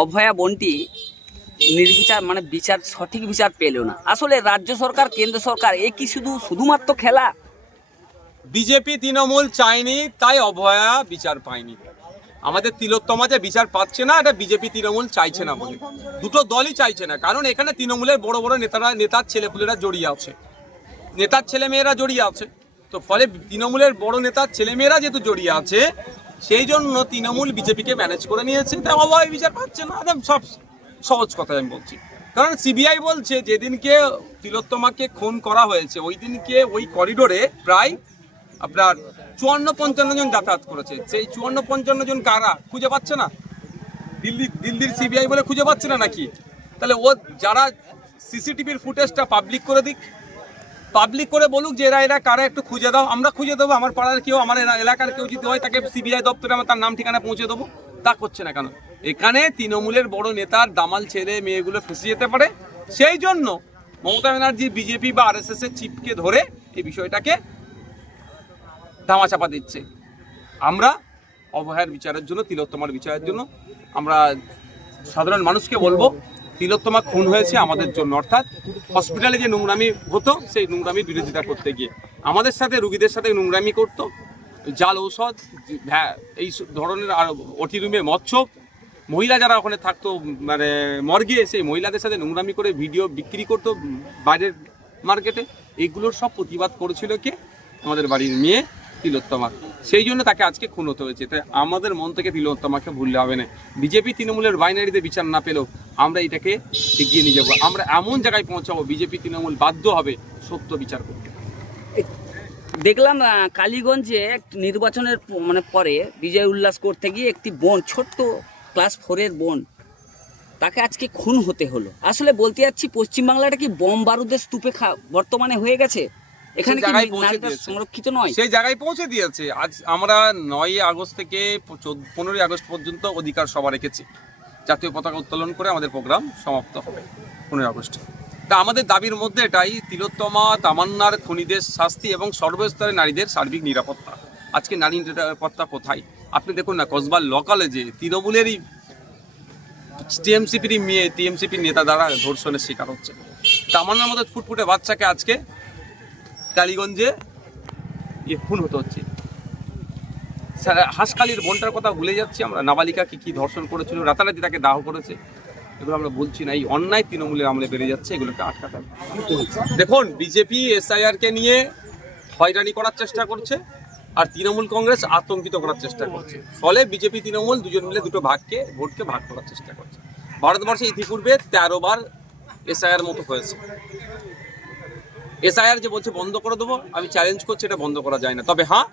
অভয়া বন্টি নির্বিচার মানে বিচার, সঠিক বিচার পেল না। আসলে রাজ্য সরকার, কেন্দ্র সরকার, এ কি শুধু, শুধুমাত্র খেলা? বিজেপি তৃণমূল চায়নি, তাই অভয়া বিচার পায়নি। আমাদের তিলোত্তমা যে বিচার পাচ্ছে না, এটা বিজেপি তৃণমূল চাইছে না বলে। দুটো দলই চাইছে না, কারণ এখানে তৃণমূলের বড় বড় নেতারা, নেতার ছেলেপুলেরা জড়িয়ে আছে। নেতার ছেলেমেয়েরা জড়িয়ে আছে। তো ফলে তৃণমূলের বড় নেতার ছেলেমেয়েরা যেহেতু জড়িয়ে আছে সেই জন্য তৃণমূল বিজেপিকে ম্যানেজ করে নিয়েছে। তাই অভয় বিচার পাচ্ছে না, একদম সব সহজ কথা আমি বলছি। কারণ সিবিআই বলছে, যেদিনকে তিলোত্তমাকে খুন করা হয়েছে ওই দিনকে ওই করিডোরে প্রায় আপনার চুয়ান্ন পঞ্চান্ন জন যাতায়াত করেছে। সেই চুয়ান্ন পঞ্চান্ন জন কারা? খুঁজে পাচ্ছে না? দিল্লি, দিল্লির সিবিআই বলে খুঁজে পাচ্ছে না নাকি? তাহলে ও যারা সিসিটিভির ফুটেজটা পাবলিক করে দিক পাবলিক করে বলুক যে এরা এরা কারা একটু খুঁজে দাও। আমরা খুঁজে দেবো, আমার পাড়ার কেউ, আমার এলা- এলাকার কেউ যদি হয়, তাকে সিবিআই দপ্তরে আমার তার নাম, ঠিকানা পৌঁছে দেবো। তা করছে না কেন? এখানে তৃণমূলের বড় নেতার দামাল ছেলে, মেয়েগুলো ফেসে যেতে পারে। সেই জন্য মমতা ব্যানার্জি, বিজেপি বা আর এস চিপকে ধরে এই বিষয়টাকে ধামাচাপা দিচ্ছে। আমরা অবহেয়ার বিচারের জন্য, তিলোত্তমার বিচারের জন্য আমরা সাধারণ মানুষকে বলব তিলোত্তমা খুন হয়েছে আমাদের জন্য। অর্থাৎ হসপিটালে যে নোংরামি হতো, সেই নোংরামি বিরোধিতা করতে গিয়ে। আমাদের সাথে, রুগীদের সাথে নোংরামি করতো। জাল ঔষধ এই ধরনের আর ওটি রুমে মৎস্য। মহিলা যারা ওখানে থাকতো মানে মর্গে, সেই মহিলাদের সাথে নোংরামি করে ভিডিও বিক্রি করতো বাইরের মার্কেটে এগুলোর সব প্রতিবাদ করেছিল কে? আমাদের বাড়ির মেয়ে তিলোত্তমা। সেই জন্য তাকে আজকে খুন হতে হয়েছে। তাই আমাদের মন থেকে তিলোত্তমাকে ভুললে হবে না। বিজেপি তৃণমূলের বাইনারিতে বিচার না পেলেও আমরা এটাকে এগিয়ে নিয়ে যাব। আমরা এমন জায়গায় পৌঁছাবো, বিজেপি তৃণমূল বাধ্য হবে সত্য বিচার করতে। দেখলাম কালীগঞ্জে নির্বাচনের মানে পরে বিজয় উল্লাস করতে গিয়ে একটি বোন, ছোট্ট ক্লাস ফোরের বোন, তাকে আজকে খুন হতে হলো। আসলে বলতে যাচ্ছি, পশ্চিমবাংলাটা কি বোম বারুদের স্তূপে খা- বর্তমানে হয়ে গেছে? এখানে জায়গায় পৌঁছে দিয়েছে। সংরক্ষিত নয়? সেই জায়গায় পৌঁছে দিয়েছে। আজ আমরা নয় আগস্ট থেকে পনেরোই আগস্ট পর্যন্ত অধিকার সভা রেখেছি। জাতীয় পতাকা উত্তোলন করে আমাদের প্রোগ্রাম সমাপ্ত হবে পনেরোই আগস্ট। তা আমাদের দাবির মধ্যে এটাই তিলোত্তমা তামান্নার খুনিদের শাস্তি এবং সর্বস্তরের নারীদের সার্বিক নিরাপত্তা। আজকে নারী নিরাপত্তা কোথায়? আপনি দেখুন না কসবার ল কলেজে তৃণমূলেরই টিএমসিপির মেয়ে টিএমসিপির নেতা দ্বারা ধর্ষণের শিকার হচ্ছে। তামান্নার মতো ফুটফুটে বাচ্চাকে আজকে টালিগঞ্জে ইয়ে খুন হতে হচ্ছে। স্যার, হাঁসখালির বোনটার কথা ভুলে যাচ্ছি আমরা। নাবালিকাকে কি ধর্ষণ করেছিল রাতারাতি তাকে দাহ করেছে এগুলো আমরা বলছি না। এই অন্যায় তৃণমূলের আমলে বেড়ে যাচ্ছে এগুলোকে আটকাতে দেখুন বিজেপি এসআইআর কে নিয়ে হয়রানি করার চেষ্টা করছে আর তৃণমূল কংগ্রেস আতঙ্কিত করার চেষ্টা করছে। ফলে বিজেপি তৃণমূল দুজন মিলে দুটো ভাগকে ভোটকে ভাগ করার চেষ্টা করছে। ভারতবর্ষে ইতিপূর্বে তেরো বার এসআইআর মতো হয়েছে। এসআইআর যে বলছে বন্ধ করে দেবো, আমি চ্যালেঞ্জ করছি, এটা বন্ধ করা যায় না। তবে হ্যাঁ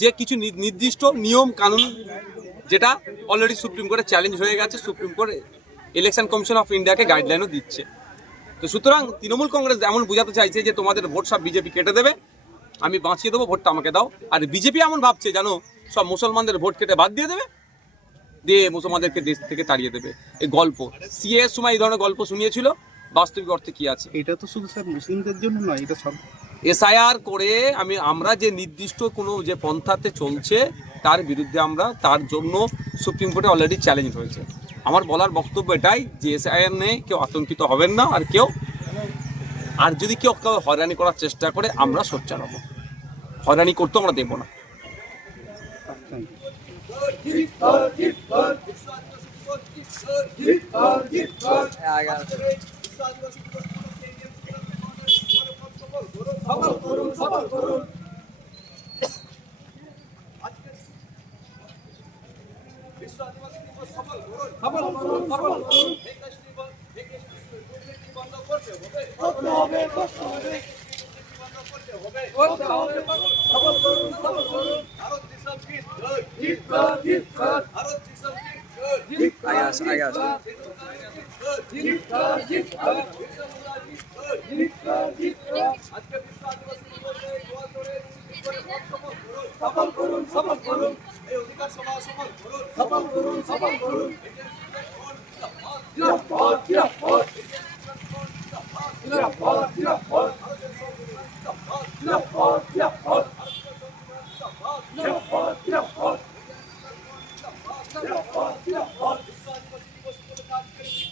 যে কিছু নির্দিষ্ট নিয়ম, কানুন, যেটা অলরেডি সুপ্রিম কোর্টে চ্যালেঞ্জ হয়ে গেছে, supreme court election commission of ইন্ডিয়াকে গাইডলাইনও দিচ্ছে। তো সুতরাং তৃণমূল কংগ্রেস এমন বোঝাতে চাইছে যে তোমাদের ভোট সব বিজেপি কেটে দেবে, আমি বাঁচিয়ে দেবো, ভোটটা আমাকে দাও। আর বিজেপি এমন ভাবছে, জানো, সব মুসলমানদের ভোট কেটে বাদ দিয়ে দেবে, দিয়ে মুসলমানদেরকে দেশ থেকে তাড়িয়ে দেবে। এই গল্প সিএ সময় এই ধরনের গল্প শুনিয়েছিল বাস্তবিক অর্থে কি আছে? এটা তো শুধু স্যার মুসলিমদের জন্য নয় এটা সব এসআইআর করে আমি আমরা যে নির্দিষ্ট কোনো যে পন্থাতে চলছে তার বিরুদ্ধে আমরা তার জন্য সুপ্রিম কোর্টে অলরেডি চ্যালেঞ্জ হয়েছে। আমার বলার বক্তব্য এটাই যে এসআইআর নিয়ে কেউ আতঙ্কিত হবেন না আর কেউ আর যদি কেউ কেউ হয়রানি করার চেষ্টা করে আমরা সোচ্চার হব। হয়রানি করতে আমরা দেব না। বিশ্ব আদিবাসী দিবস সকাল করুন সকাল করুন। বিশ্ব আদিবাসী দিবস সফল করুন সফল করুন সফল করুন। এই দেশটি এই দেশটি বন্ধ করতে হবে। করতে হবে করতে হবে। করতে হবে। সফল করুন সফল করুন ভারত দিশা জিত জিত জিত ভারত দিশা জিত Ayaz, Ayaz. Sabah kurun, sabah kurun. Sabah kurun, sabah kurun. Kirap, kirap.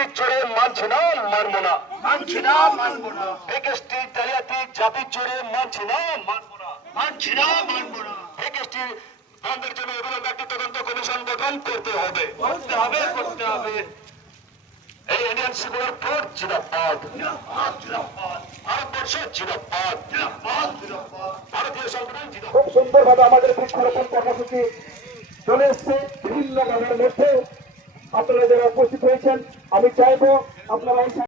দায় এই জাতির চোরে মানছি না মানবো না। মানছি না মানবো না। বিকেশটি জালিয়াতি জাতির চোরে মানছি না মানবো না। মানছি না মানবো না। বিকেশটি বন্ধের জন্য এগুলো একটি তদন্ত কমিশন গঠন করতে হবে। করতে হবে করতে হবে। এই ইন্ডিয়ান সিকিউর ফোর্স জিরাবাদ ভারতবর্ষ জিরাবাদ ভারতীয় সংবিধান খুব সুন্দরভাবে আমাদের বৃক্ষরোপণ কর্মসূচি চলে এসছে। বিভিন্ন গ্রামের মধ্যে আপনারা যারা উপস্থিত হয়েছেন আমি চাইব আপনারা এই